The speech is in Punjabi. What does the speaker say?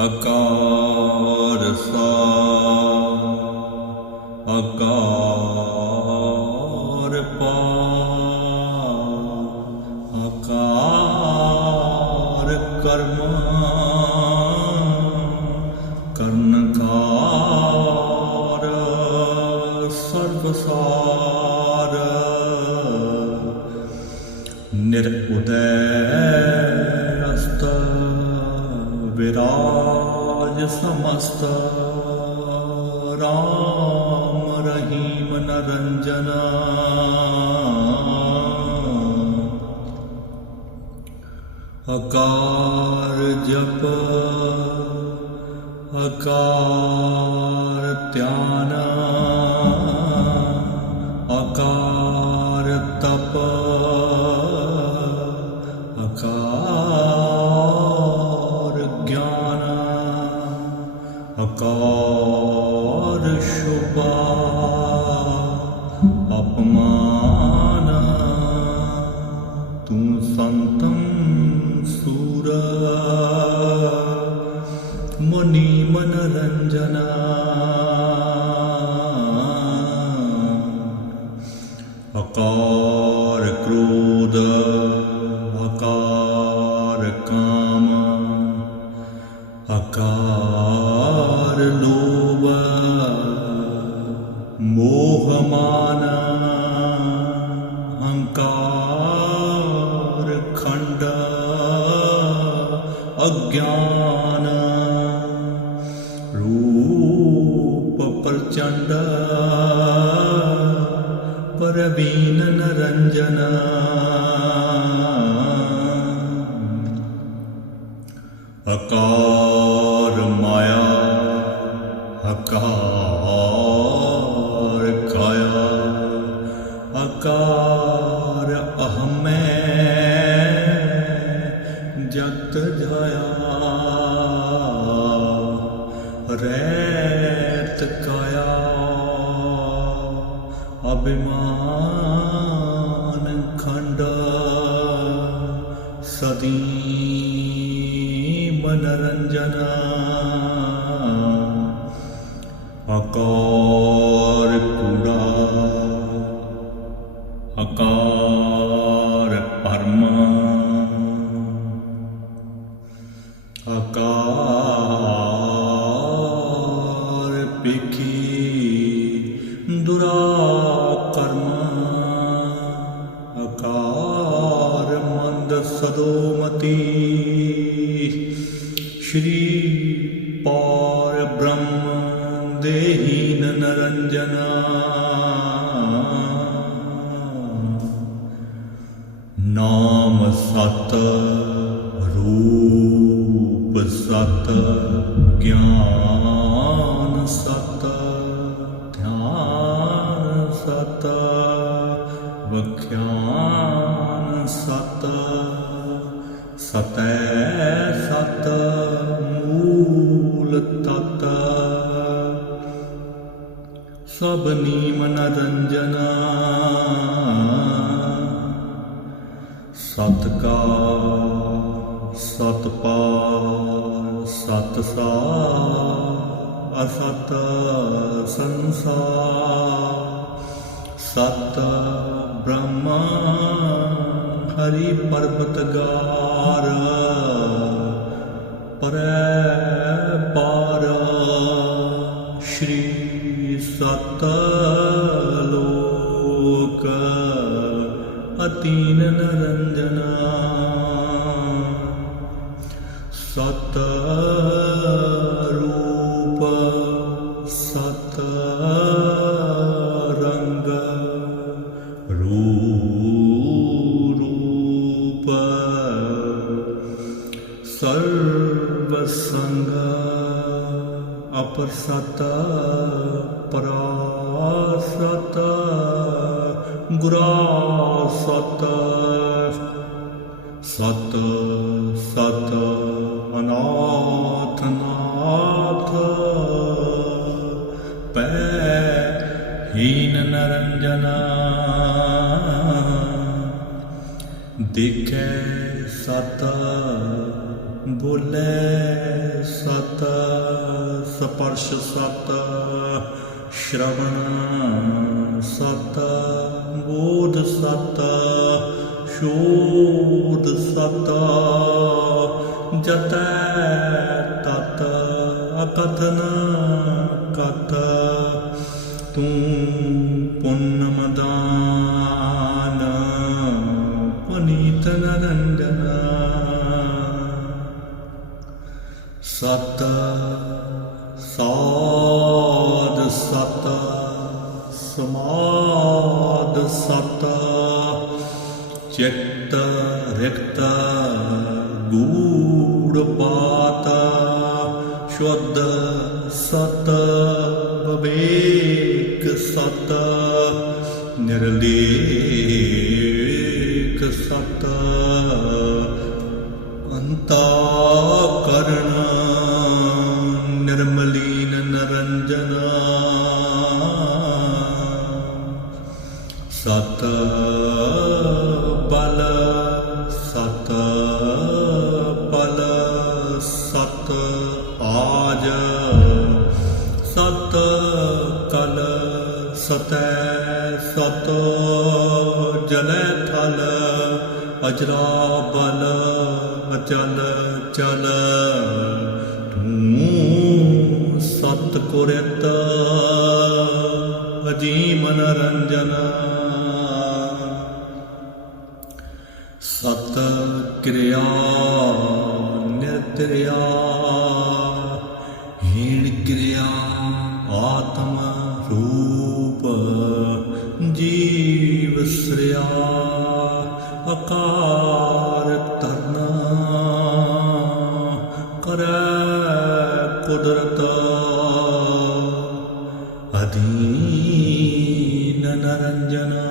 ਅਕਾਰ ਸਾ ਅਕਾਰ ਪਾ ਅਕਾਰ ਕਰਮਾ ਕਰਨਕਾਰ ਸਰਬਸਾਰ ਨਿਰਉਦੈ ਵਿਰਾਜ ਸਮਸਤ ਰਾਮ ਰਹੀਮ ਨਰੰਜਨ। ਅਕਾਰ ਜਪ ਅਕਾਰ ਧਿਆਨ ਅਕਾਰ ਤਪ। ਅਕਾਰ ਕ੍ਰੋਧ ਅਕਾਰ ਕਾਮ ਅਕਾਰ ਲੋਭ ਮੋਹ ਮਾਨ ਹੰਕਾਰ ਖੰਡ ਅਗਿਆਨ ਰੂਪ ਪ੍ਰਚੰਡ। ਅਕਾਰ ਕਾਇਆ ਅਕਾਰ ਅਹਮੈ ਜਗਤ ਜਾਇਆ ਰੈਤ ਕਾਇਆ। ਅਭਿਮਾਨ ਖੰਡ ਸਦੀ ਮਨਰੰਜਨਾ। ਅਕਾਰ ਕੂੜਾ ਅਕਾਰ ਪਰਮ। ਅਕਾਰ ਪੇਖੀ ਦੁਰਾ ਕਰਮ। ਅਕਾਰ ਮੰਦ ਸਦੋਮਤੀ ਸ਼੍ਰੀ ਦੇਹੀਨ ਨਾਮ ਸਤ ਰੂਪ ਸਤ ਗਿਆਨ ਸਤ ਧਿਆਨ ਸਤ ਵਖਿਆਨ ਸਤ ਸਤੈ ਸਤ ਸਭ ਨੀਮ ਨਰੰਜਨਾ ਸਤ ਕਾ ਸਤ ਪਾਰ ਸਤ ਸਾ ਅਸਤ ਸੰਸਾਰ ਸਤ ਬ੍ਰਹਮਾ ਹਰੀ ਪਰਬਤ ਗਾਰ ਅਪਰ ਸਤ ਪਰਾਸਤ ਗੁਰਾ ਸਤ। ਸਤ ਸਤ ਅਨਾਥ ਨਾਥ। ਪੈ ਹੀਨ ਨਰੰਜਨਾ। ਦੇਖੈ ਸਤ। ਬੋਲੇ ਸਤ ਸਪਰਸ਼ ਸਤ ਸ਼ਰਵਣ ਸਤ ਬੋਧ ਸਤ ਸ਼ੋਧ ਸਤ ਜਤੈ ਤਤ ਅਕਥਨ ਕਤ ਤੂੰ ਪੁੰਨਮ ਦਾਨ ਪੁਨੀਤ ਨਰੰਜਨਾ ਸਤ, ਸਾਧ ਸਤ ਸਮਾਦ ਸਤ, ਚਿੱਤ ਰਿਕਤ, ਗੂੜ ਬਾਤ ਸ਼ੁੱਧ ਸਤ, ਵਿਵੇਕ ਸਤ, ਨਿਰਲੇਖ ਸਤ ਅੰਤਾ ਕਰਣ ਸਤ ਬਲ ਸਤ ਬਲ, ਸਤ ਆਜ। ਸਤ ਕਲ ਸਤੈ ਸਤ ਜਲੈ ਥਲ, ਅਜਰਾ ਬਲ, ਅਚਲ ਚਲ। ਤੂੰ ਸਤ ਕੁਰਤ ਅਜੀਮ ਨਰੰਜਨ ਕਿਰਿਆ ਨਿਰਤਰਿਆ ਹੀਣ ਕਿਰਿਆ ਆਤਮ ਰੂਪ ਜੀਵ ਸ੍ਰਿਆ ਅਕਾਰ ਤਰਨਾ ਕਰੈ ਕੁਦਰਤ। ਅਧੀਨ ਨਰੰਜਨਾ